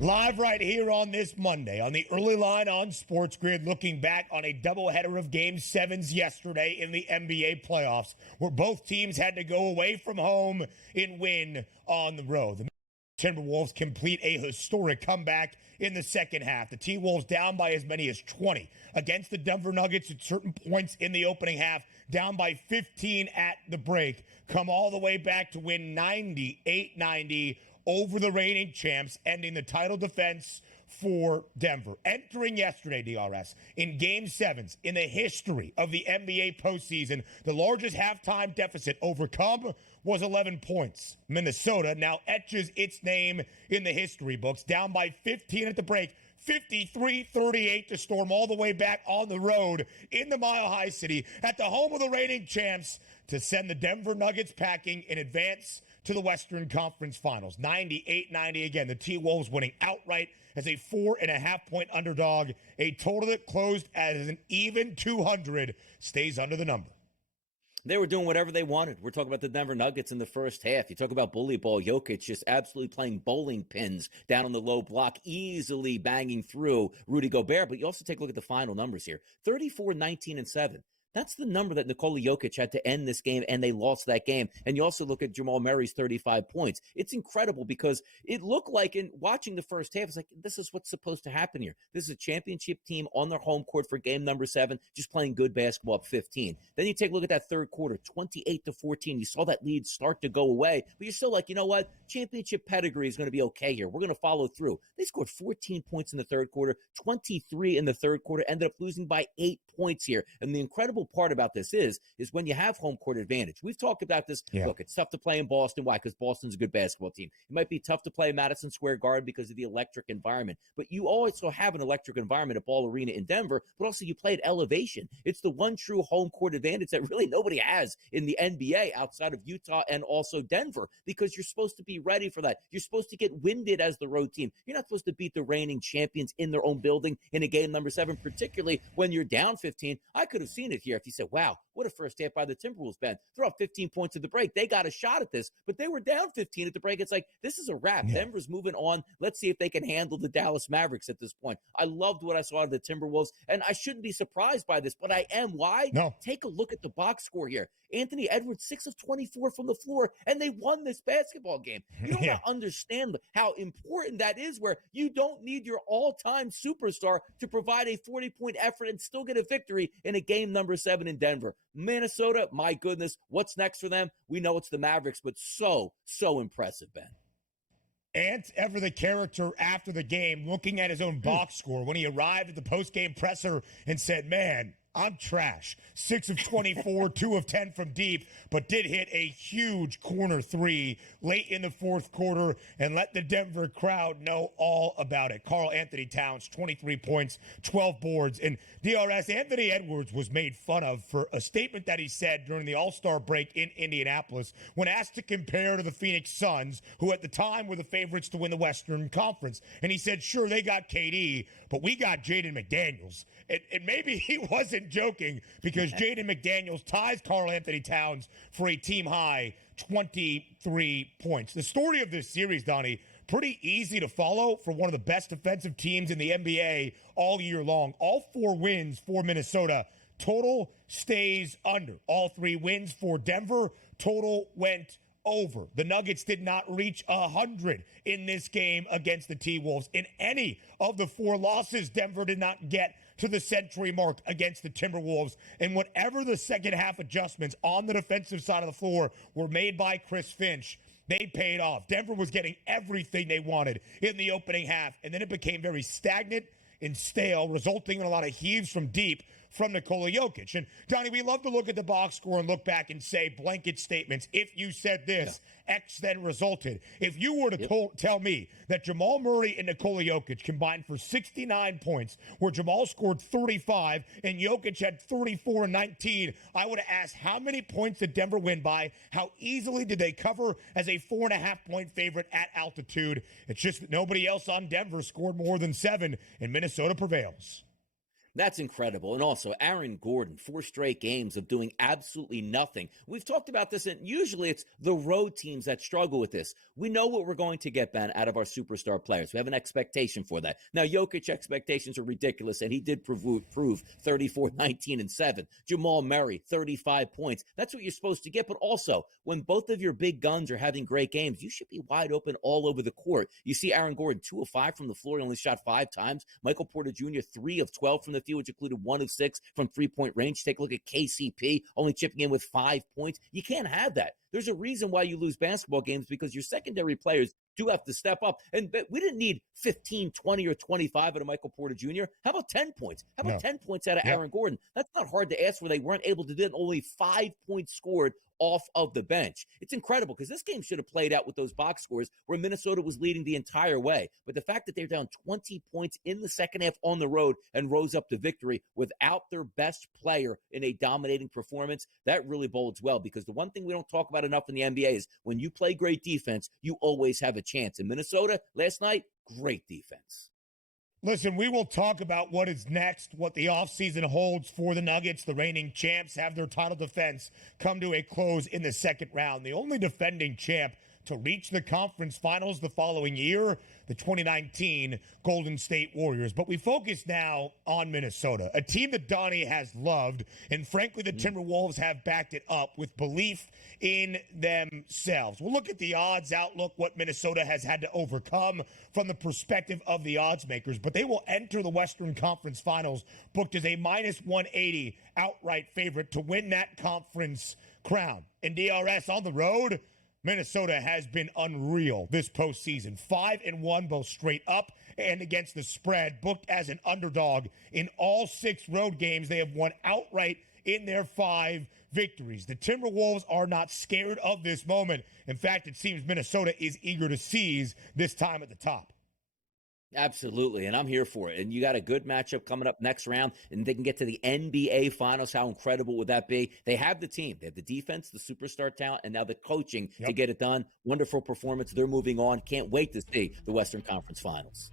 Live right here on this Monday on the early line on SportsGrid, looking back on a doubleheader of Game 7s yesterday in the NBA playoffs, where both teams had to go away from home and win on the road. The Timberwolves complete a historic comeback in the second half. The T-Wolves down by as many as 20 against the Denver Nuggets at certain points in the opening half, down by 15 at the break, come all the way back to win 98-90 over the reigning champs, ending the title defense for Denver. Entering yesterday, DRS, in Game 7s in the history of the NBA postseason, the largest halftime deficit overcome was 11 points. Minnesota now etches its name in the history books, down by 15 at the break, 53-38 to storm all the way back on the road in the Mile High City at the home of the reigning champs to send the Denver Nuggets packing in advance to the Western Conference Finals. 98-90 again. The T-Wolves winning outright as a 4.5-point underdog. A total that closed as an even 200 stays under the number. They were doing whatever they wanted. We're talking about the Denver Nuggets in the first half. You talk about bully ball. Jokic just absolutely playing bowling pins down on the low block, easily banging through Rudy Gobert. But you also take a look at the final numbers here. 34, 19, and 7. That's the number that Nikola Jokic had to end this game, and they lost that game. And you also look at Jamal Murray's 35 points. It's incredible because it looked like, in watching the first half, it's like, this is what's supposed to happen here. This is a championship team on their home court for game number 7, just playing good basketball at 15. Then you take a look at that third quarter, 28-14. You saw that lead start to go away, but you're still like, you know what? Championship pedigree is going to be okay here. We're going to follow through. They scored 14 points in the third quarter, 23 in the third quarter, ended up losing by 8 points here. And the incredible part about this is when you have home court advantage. We've talked about this. Yeah. Look, it's tough to play in Boston. Why? Because Boston's a good basketball team. It might be tough to play in Madison Square Garden because of the electric environment. But you also have an electric environment at Ball Arena in Denver, but also you play at elevation. It's the one true home court advantage that really nobody has in the NBA outside of Utah and also Denver, because you're supposed to be ready for that. You're supposed to get winded as the road team. You're not supposed to beat the reigning champions in their own building in a game number 7, particularly when you're down 15. I could have seen it here if you said, wow, what a first half by the Timberwolves, Ben. Throw up 15 points at the break. They got a shot at this, but they were down 15 at the break. It's like, this is a wrap. Yeah. Denver's moving on. Let's see if they can handle the Dallas Mavericks at this point. I loved what I saw of the Timberwolves, and I shouldn't be surprised by this, but I am. Why? No. Take a look at the box score here. Anthony Edwards, 6 of 24 from the floor, and they won this basketball game. You don't understand how important that is, where you don't need your all-time superstar to provide a 40-point effort and still get a victory in a game number 7 in Denver. Minnesota, my goodness, what's next for them? We know it's the Mavericks, but so impressive, Ben. Ant ever the character after the game, looking at his own box score when he arrived at the post-game presser and said, man, I'm trash. 6 of 24, 2 of 10 from deep, but did hit a huge corner 3 late in the fourth quarter and let the Denver crowd know all about it. Karl Anthony Towns, 23 points, 12 boards. And DRS, Anthony Edwards was made fun of for a statement that he said during the All-Star break in Indianapolis when asked to compare to the Phoenix Suns, who at the time were the favorites to win the Western Conference. And he said, sure, they got KD, but we got Jaden McDaniels. And maybe he wasn't joking, because Jaden McDaniels ties Karl Anthony Towns for a team-high 23 points. The story of this series, Donnie, pretty easy to follow for one of the best defensive teams in the NBA all year long. All 4 wins for Minnesota. Total stays under. All 3 wins for Denver. Total went over. The Nuggets did not reach 100 in this game against the T-Wolves. In any of the 4 losses, Denver did not get to the century mark against the Timberwolves. And whatever the second half adjustments on the defensive side of the floor were made by Chris Finch, they paid off. Denver was getting everything they wanted in the opening half, and then it became very stagnant and stale, resulting in a lot of heaves from deep from Nikola Jokic. And, Donnie, we love to look at the box score and look back and say blanket statements. If you said this, X then resulted. If you were to tell me that Jamal Murray and Nikola Jokic combined for 69 points, where Jamal scored 35 and Jokic had 34 and 19, I would have asked, how many points did Denver win by? How easily did they cover as a 4.5-point favorite at altitude? It's just that nobody else on Denver scored more than 7, and Minnesota prevails. That's incredible. And also, Aaron Gordon, 4 straight games of doing absolutely nothing. We've talked about this, and usually it's the road teams that struggle with this. We know what we're going to get, Ben, out of our superstar players. We have an expectation for that. Now, Jokic expectations are ridiculous, and he did prove 34, 19, and 7. Jamal Murray, 35 points. That's what you're supposed to get. But also, when both of your big guns are having great games, you should be wide open all over the court. You see Aaron Gordon, 2 of 5 from the floor. He only shot 5 times. Michael Porter Jr., 3 of 12 from the field, which included 1 of 6 from three-point range. Take a look at KCP, only chipping in with 5 points. You can't have that. There's a reason why you lose basketball games, because your secondary players do have to step up. And we didn't need 15, 20, or 25 out of Michael Porter Jr. How about 10 points? How about 10 points out of Aaron Gordon? That's not hard to ask for. They weren't able to do it. Only 5 points scored off of the bench. It's incredible, because this game should have played out with those box scores where Minnesota was leading the entire way. But the fact that they're down 20 points in the second half on the road and rose up to victory without their best player in a dominating performance, that really bodes well, because the one thing we don't talk about enough in the NBA is when you play great defense, you always have a chance. In Minnesota last night, great defense. Listen, we will talk about what is next, what the offseason holds for the Nuggets. The reigning champs have their title defense come to a close in the second round. The only defending champ to reach the conference finals the following year, the 2019 Golden State Warriors. But we focus now on Minnesota, a team that Donnie has loved, and frankly, the Timberwolves have backed it up with belief in themselves. We'll look at the odds outlook, what Minnesota has had to overcome from the perspective of the odds makers, but they will enter the Western Conference Finals booked as a minus 180 outright favorite to win that conference crown. In DRS on the road, Minnesota has been unreal this postseason. 5-1, both straight up and against the spread. Booked as an underdog in all 6 road games. They have won outright in their 5 victories. The Timberwolves are not scared of this moment. In fact, it seems Minnesota is eager to seize this time at the top. Absolutely, and I'm here for it. And you got a good matchup coming up next round, and they can get to the NBA Finals. How incredible would that be? They have the team. They have the defense, the superstar talent, and now the coaching to get it done. Wonderful performance. They're moving on. Can't wait to see the Western Conference Finals.